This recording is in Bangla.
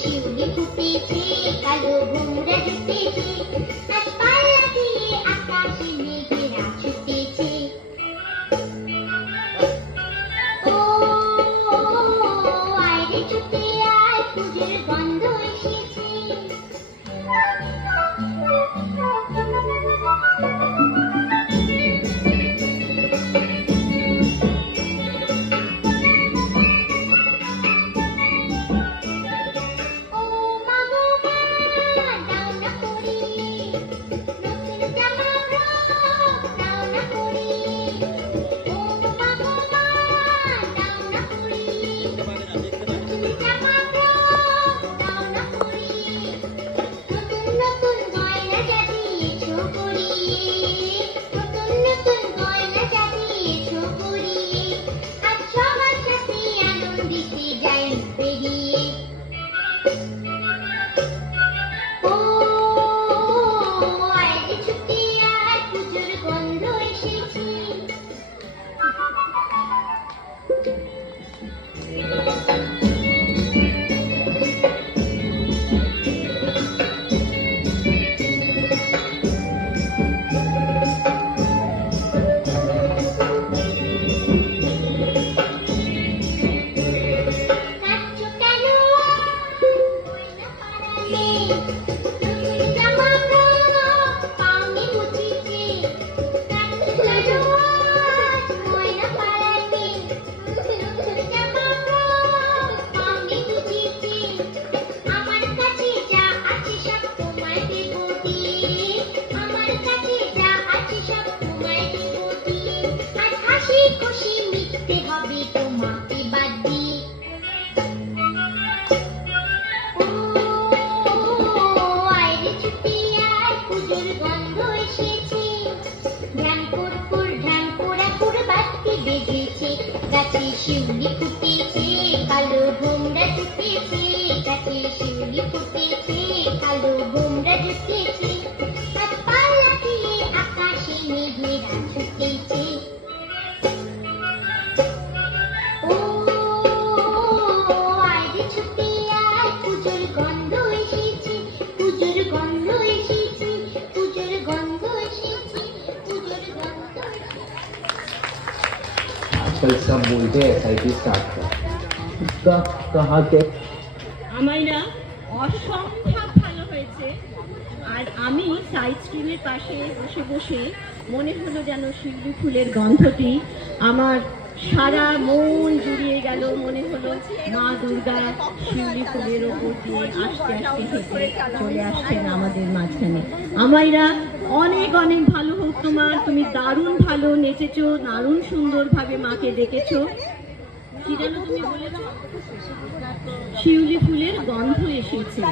শিউলি ফুটেছে, কালো ভোমরা জুটেছে, গাছপালা দিয়ে আকাশে মেঘেরা ছুটেছে। ও আয় রে ছুটে আয়, পুজোর গন্ধ এসেছে। খুশি মিটতে হবে তোমাকে বাদ দিয়ে। ও আয় রে ছুটে আয়, পুজোর গন্ধ এসেছে। ঢ্যাং পুরপুর ঢ্যাং পুরাপুর বাতি বেজেছে, গাছে শিউলি ফুটেছে, কালো ভোমরা জুটেছে, গাছে শিউলি ফুটেছে, কালো ভোমরা জুটেছে, গাছপালা দিয়ে আকাশে মেঘেরা ছুটেছে। आजकल सब बोलते हैं SIP स्टार्ट कर, उसका कहाँ के আমাইরা অসম্ভব ভালো হয়েছে। আর আমি সাইড স্ট্রিমের পাশে বসে বসে মনে হলো যেন শিউলি ফুলের গন্ধটি আমার সারা মন জুড়িয়ে গেল। মনে হলো মা দুর্গা শিউলি ফুলের ওপর দিয়ে আস্তে আস্তে হেঁটে চলে আসছেন আমাদের মাঝখানে। আমাইরা অনেক অনেক ভালো হোক তোমার, তুমি দারুণ ভালো নেচেছো, দারুণ সুন্দরভাবে মাকে ডেকেছো। কি যেন তুমি বলেছো, শিউলি ফুলের গন্ধ এসেছে।